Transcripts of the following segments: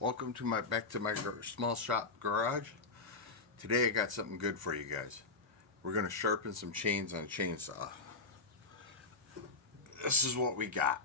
Welcome to back to my small shop garage. Today I got something good for you guys. We're going to sharpen some chains on a chainsaw. This is what we got.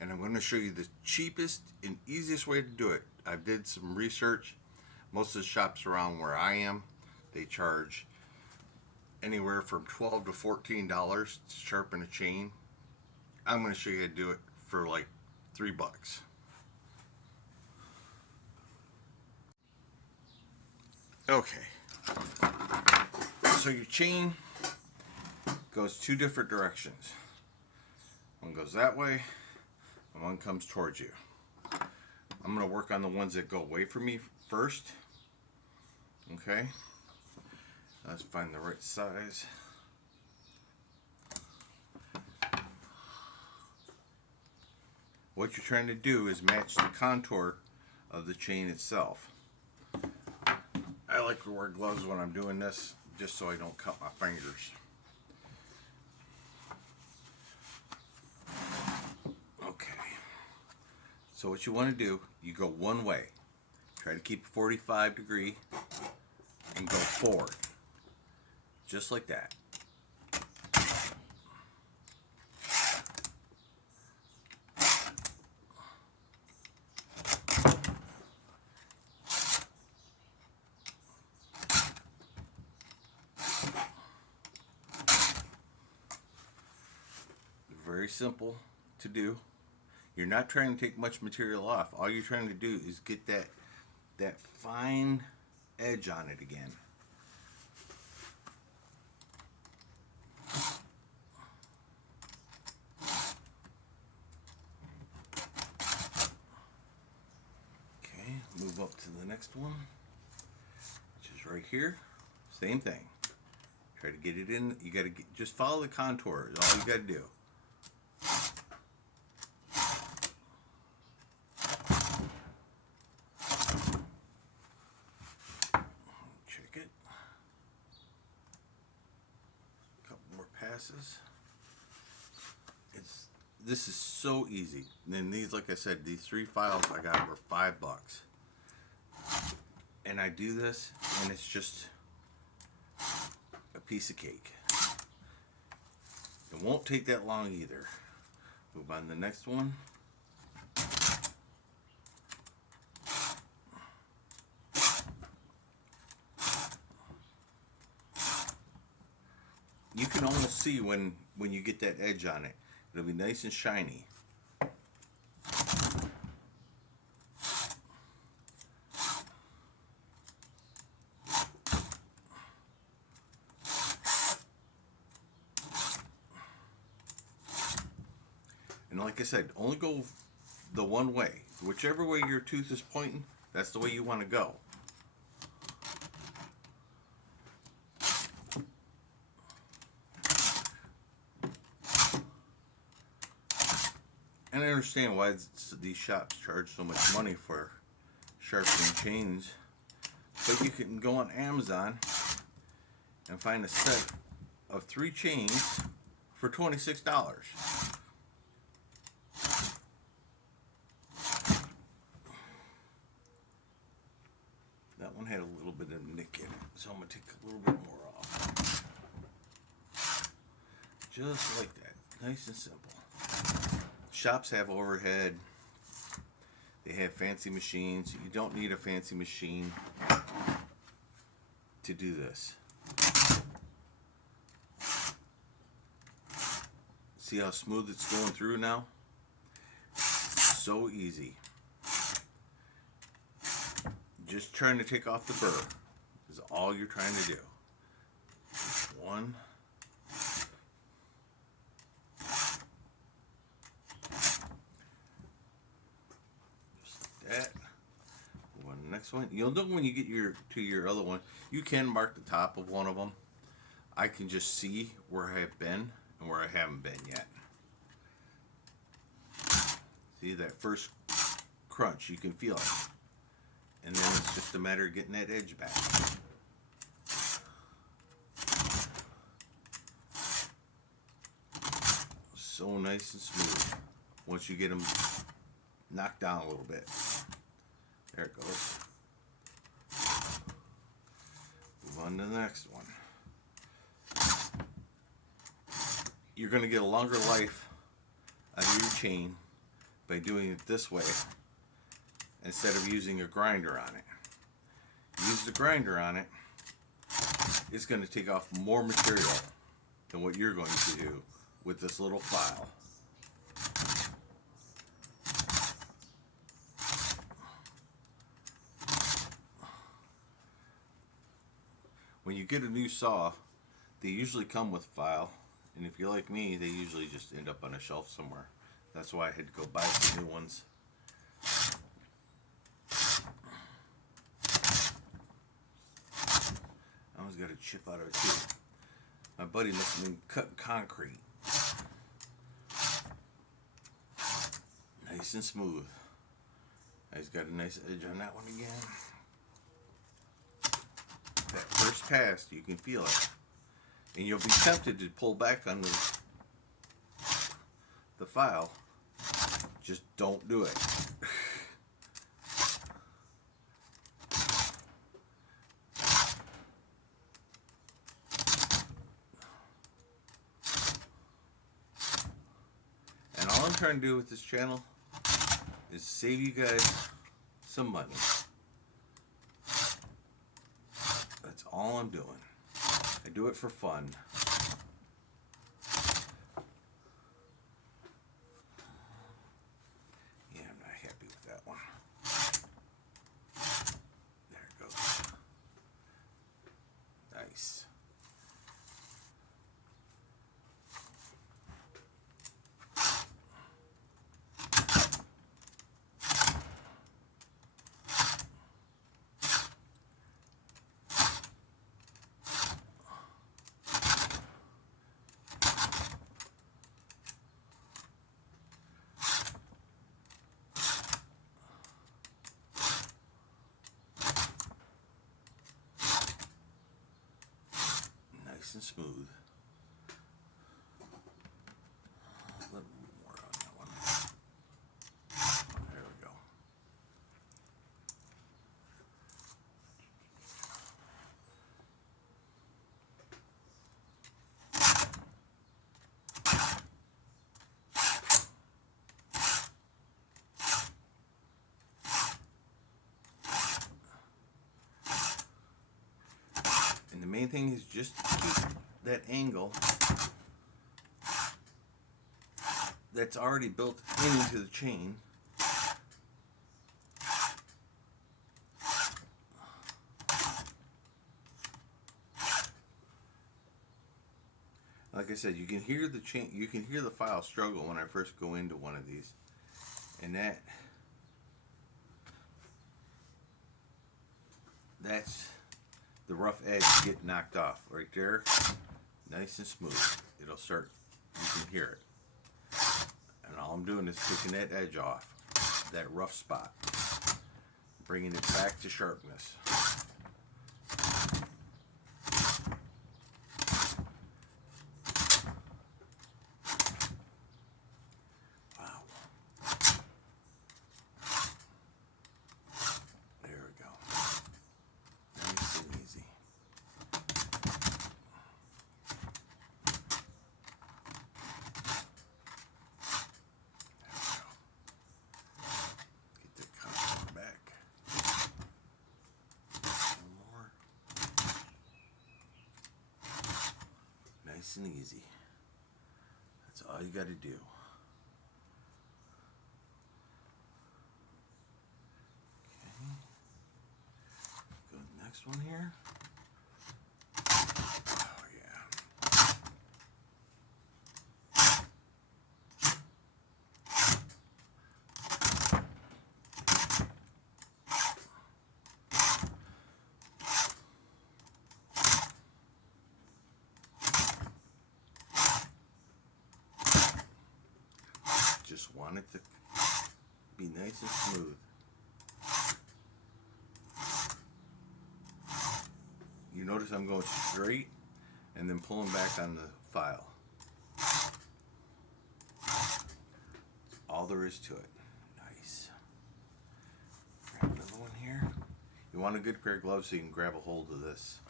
And I'm going to show you the cheapest and easiest way to do it. I did some research. Most of the shops around where I am, they charge anywhere from $12 to $14 to sharpen a chain. I'm going to show you how to do it for like $3. Okay, so your chain goes two different directions. One goes that way and one comes towards you. I'm going to work on the ones that go away from me first. Okay, let's find the right size. What you're trying to do is match the contour of the chain itself. I like to wear gloves when I'm doing this, just so I don't cut my fingers. Okay, so what you want to do, you go one way. Try to keep 45 degree and go forward. Just like that. Very simple to do. You're not trying to take much material off. All you're trying to do is get that fine edge on it again. Okay, move up to the next one, which is right here. Same thing. Try to get it in. You got to just follow the contour. Is all you got to do. Check it. A couple more passes. This is so easy. And then these, like I said, these 3 files I got were $5. And I do this, and it's just a piece of cake. It won't take that long either. Move on to the next one. You can almost see when you get that edge on it. It'll be nice and shiny. And like I said, only go the one way. Whichever way your tooth is pointing, that's the way you want to go. And I understand why these shops charge so much money for sharpening chains. But you can go on Amazon and find a set of 3 chains for $26. That one had a little bit of nick in it, so I'm going to take a little bit more off. Just like that. Nice and simple. Shops have overhead. They have fancy machines. You don't need a fancy machine to do this. See how smooth it's going through now? So easy. Just trying to take off the burr is all you're trying to do. One. That. One, next one. You'll know when you get to your other one. You can mark the top of one of them. I can just see where I have been and where I haven't been yet. See that first crunch? You can feel it, and then it's just a matter of getting that edge back. so nice and smooth once you get them knocked down a little bit. There it goes. Move on to the next one. You're going to get a longer life out of your chain by doing it this way instead of using a grinder on it. Use the grinder on it, it's going to take off more material than what you're going to do with this little file. When you get a new saw, they usually come with file, and if you're like me, they usually just end up on a shelf somewhere. That's why I had to go buy some new ones. I almost got a chip out of it too. My buddy must have been cutting concrete. Nice and smooth. He's got a nice edge on that one again. That first pass, you can feel it. And you'll be tempted to pull back on the file. Just don't do it. And all I'm trying to do with this channel is save you guys some money. That's all I'm doing. I do it for fun. Yeah, I'm not happy with that one. There it goes. Nice. Nice and smooth. A little more on that one. There we go. And the main thing is just to keep that angle that's already built into the chain. Like I said, you can hear the chain, you can hear the file struggle when I first go into one of these, and that's the rough edge get knocked off right there. Nice and smooth. It'll start, you can hear it. And all I'm doing is taking that edge off, that rough spot, bringing it back to sharpness. Wow. There we go. Nice and easy. Nice and easy. That's all you got to do. Okay. Go to the next one here. Oh yeah. Just want it to be nice and smooth. You notice I'm going straight and then pulling back on the file. all there is to it. Nice. Grab another one here. You want a good pair of gloves so you can grab a hold of this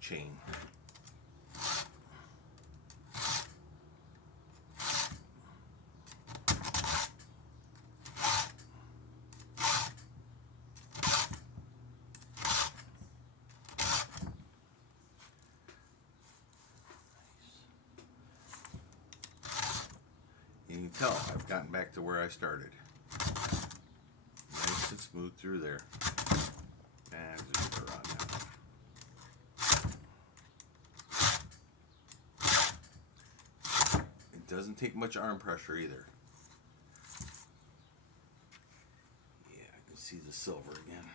chain. You can tell I've gotten back to where I started. Nice and smooth through there. And just put it around now. It doesn't take much arm pressure either. Yeah, I can see the silver again.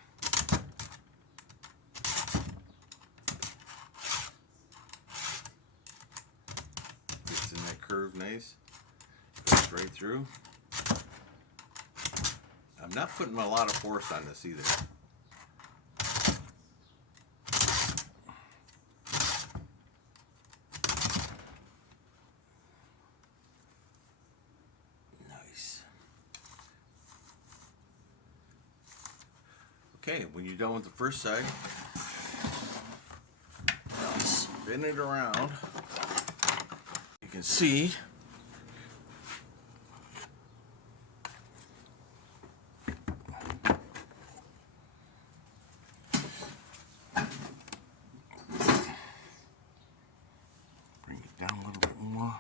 Gets in that curve nice. Goes right through. I'm not putting a lot of force on this either. Nice. Okay, when you're done with the first side, now spin it around. You can see down a little bit more.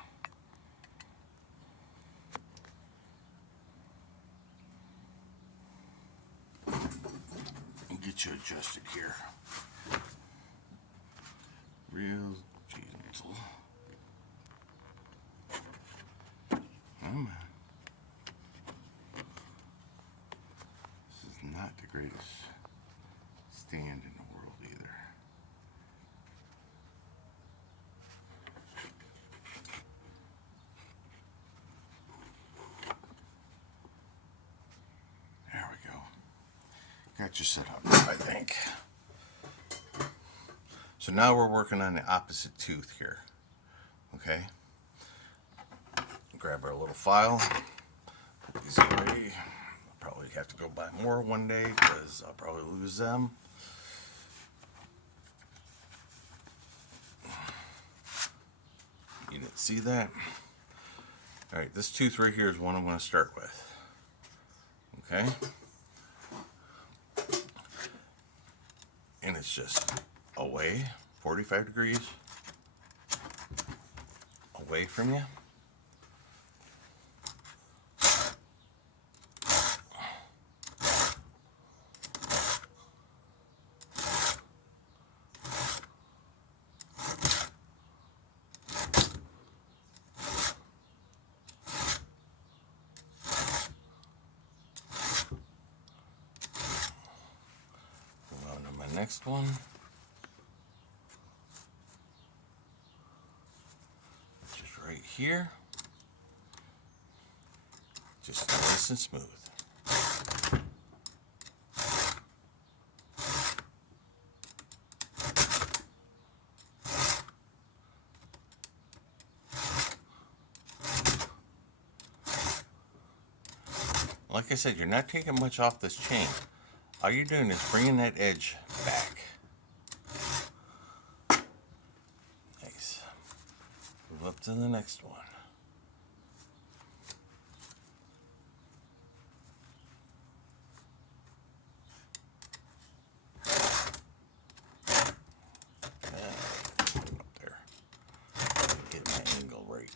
And get you adjusted here. Real gentle. Oh man. This is not the greatest stand in the world either. There we go. Got you set up, I think. So now we're working on the opposite tooth here. Okay. Grab our little file. Put these away. I'll probably have to go buy more one day because I'll probably lose them. You didn't see that? Alright, this tooth right here is one I'm going to start with. Okay? And it's just away, 45 degrees away from you. Next one, which is right here, just nice and smooth. Like I said, you're not taking much off this chain. All you're doing is bringing that edge back. Nice. Move up to the next one. Up there. Get my angle right.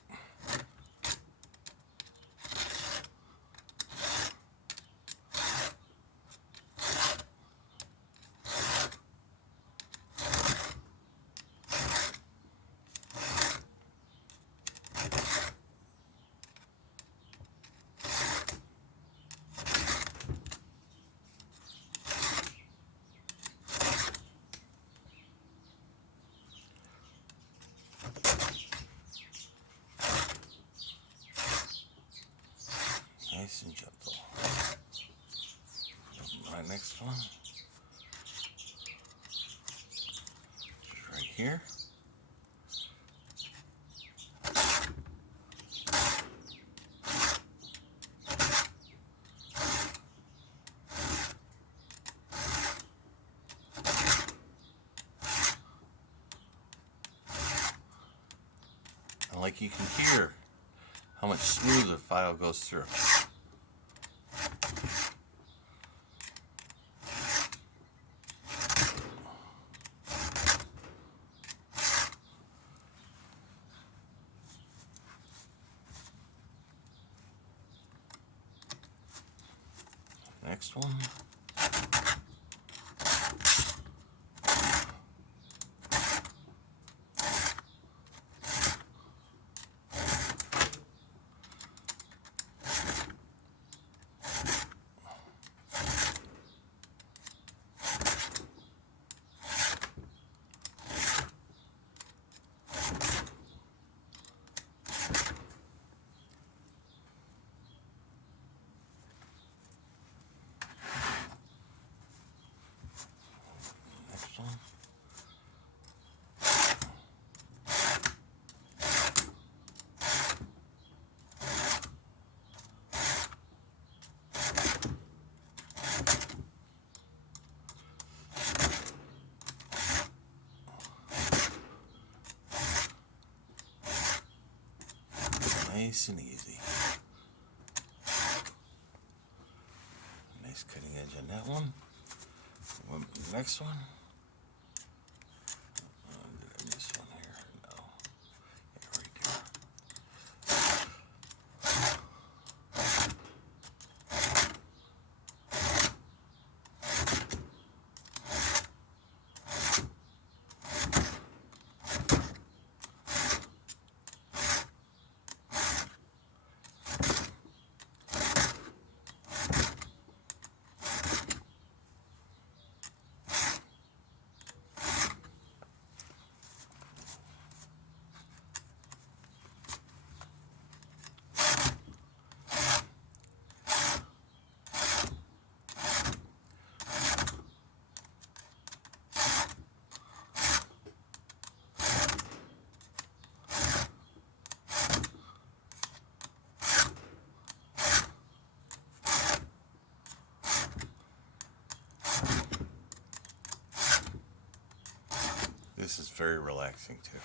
Nice and gentle. My next one, just right here. And like you can hear how much smoother the file goes through. Next one. Next one. Nice and easy. Nice cutting edge on that one. The next one. Did I miss one here? No. Yeah, right there. This is very relaxing too.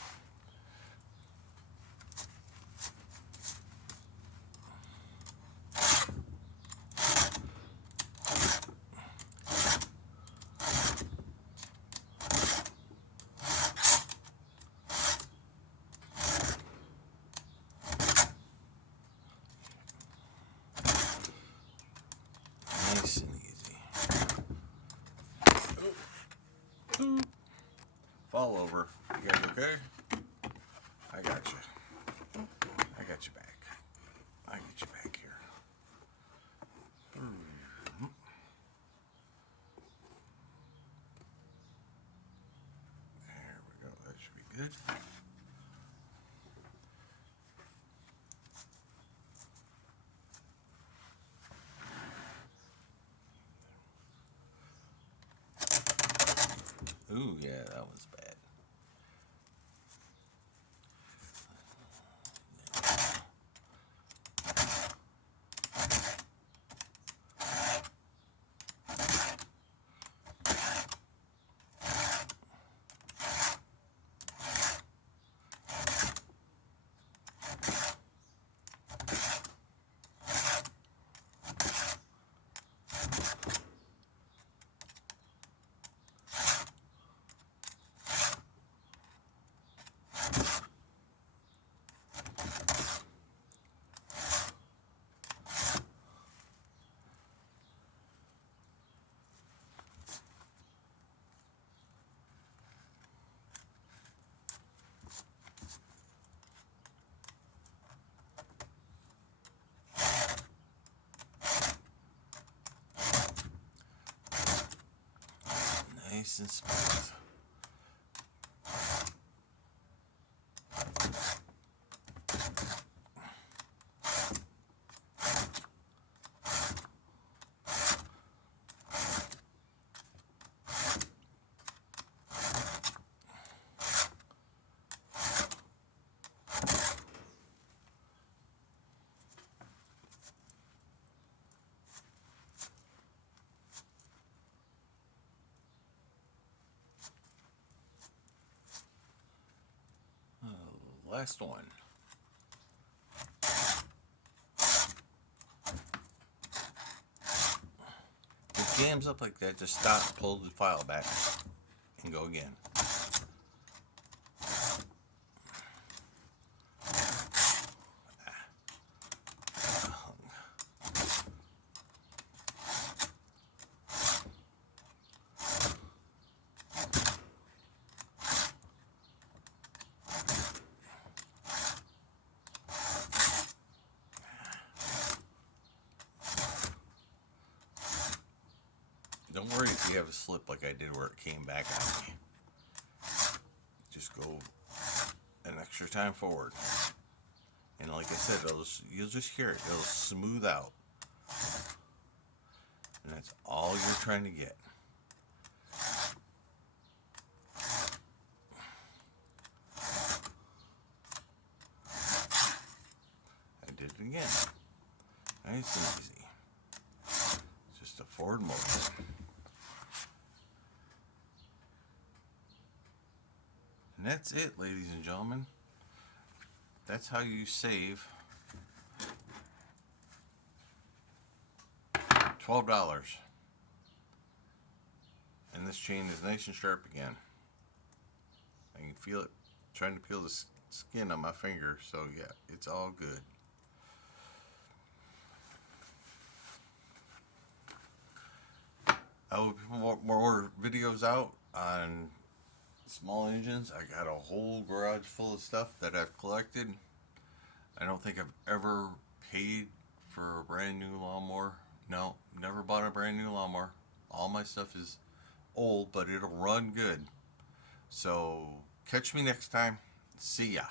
Nice and easy. Ooh. Fall over. You guys okay? I got you. I got you back. I got you back here. There we go. That should be good. Ooh, yeah, that was bad. Nice and smooth. Last one. jams up like that, just stop, pull the file back, and go again. Don't worry if you have a slip like I did where it came back on me. Just go an extra time forward. And like I said, you'll just hear it. It'll smooth out. And that's all you're trying to get. I did it again. Nice and easy. Just a forward motion. And that's it, ladies and gentlemen. That's how you save $12. And this chain is nice and sharp again. I can feel it trying to peel the skin on my finger, so yeah, it's all good. I will put more videos out on small engines. I got a whole garage full of stuff that I've collected. I don't think I've ever paid for a brand new lawnmower. No, never bought a brand new lawnmower. All my stuff is old, but it'll run good. So catch me next time. See ya.